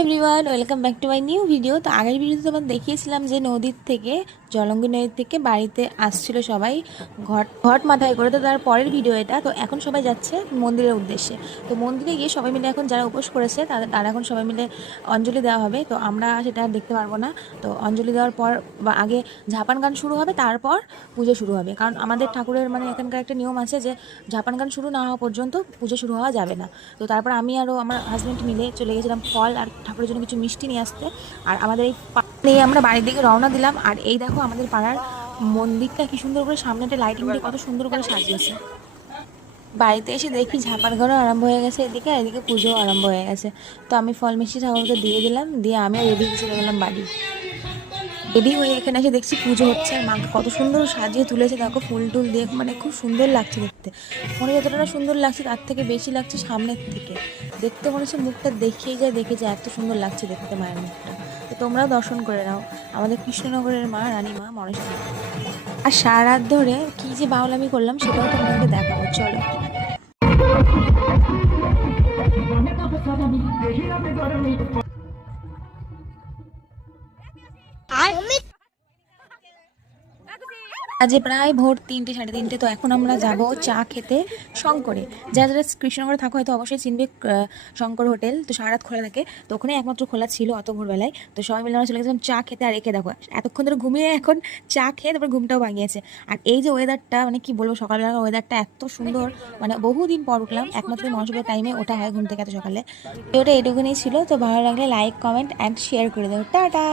Everyone, welcome back to my new video. তো আগের ভিডিওতে তোমার দেখিয়েছিলাম যে নদীর থেকে জলঙ্গি নদীর থেকে বাড়িতে আসছিল সবাই ঘট ঘট মাথায় করে। তো তার পরের ভিডিও এটা। তো এখন সবাই যাচ্ছে মন্দিরের উদ্দেশ্যে। তো মন্দিরে গিয়ে সবাই মিলে এখন যারা উপোস করেছে তারা এখন সবাই মিলে অঞ্জলি দেওয়া হবে। তো আমরা সেটা দেখতে পারবো না। তো অঞ্জলি দেওয়ার পর বা আগে ঝাপান গান শুরু হবে, তারপর পুজো শুরু হবে। কারণ আমাদের ঠাকুরের এখানকার একটা নিয়ম আছে যে ঝাপান গান শুরু না হওয়া পর্যন্ত পুজো শুরু হওয়া যাবে না। তো তারপর আমি আরও আমার হাজব্যান্ড মিলে চলে গেছিলাম ফল আর ঠাকুরের জন্য কিছু মিষ্টি নিয়ে আসতে। আর আমাদের এই নিয়ে আমরা বাড়ির দিকে রওনা দিলাম। আর এই দেখো আমাদের পাড়ার মন্দিরটা কি সুন্দর করে সামনেটা লাইটিং দিয়ে কত সুন্দর করে সাজিয়েছে। বাড়িতে এসে দেখি ঝাপার ঘরও আরম্ভ হয়ে গেছে এদিকে, আর এদিকে পুজোও আরম্ভ হয়ে গেছে। তো আমি ফল মিষ্টি ঠাকুরকে দিয়ে দিলাম, দিয়ে আমিও রেডি হয়ে চলে গেলাম বাড়ি। রেডি হয়ে এখানে এসে দেখছি পুজো হচ্ছে, আর মাকে কত সুন্দর সাজিয়ে তুলেছে দেখো, ফুল টুল দিয়ে খুব সুন্দর লাগছে দেখতে। মনে যতটা না সুন্দর লাগছে তার থেকে বেশি লাগছে সামনের থেকে। দেখতে মনে হচ্ছে মুখটা দেখেই যায় এত সুন্দর লাগছে দেখতে মায়ের মুখটা। তো তোমরাও দর্শন করে নাও আমাদের কৃষ্ণনগরের মা, রানী মা মনসা। আর সারা রাত ধরে কি যে বাউলামি করলাম সেটাও তোমাদেরকে দেখাবো, চলো। আজকে প্রায় ভোর 3টে সাড়ে 3টে। তো এখন আমরা যাব চা খেতে শঙ্করে। যারা যারা কৃষ্ণনগরে থাকো হয়তো অবশ্যই চিনবে শঙ্কর হোটেল। তো সারা রাত খোলা থাকে, তো ওখানে একমাত্র খোলা ছিল অত ভোরবেলায়। তো সবাই মিলে আমরা চলে গেছিলাম চা খেতে। আর রেখে দেখো এতক্ষণ ধরে ঘুমিয়ে এখন চা খেয়ে তারপর ঘুমটাও ভাঙিয়েছে। আর এই যে ওয়েদারটা, কি বলবো, সকালবেলার ওয়েদারটা এত সুন্দর, বহুদিন পর উঠলাম। একমাত্র মহাসবের টাইমে ওটা হয় ঘুম থেকে এত সকালে। ওটা এটুকুনি ছিল। তো ভালো লাগলে লাইক, কমেন্ট অ্যান্ড শেয়ার করে দাও। টাটা।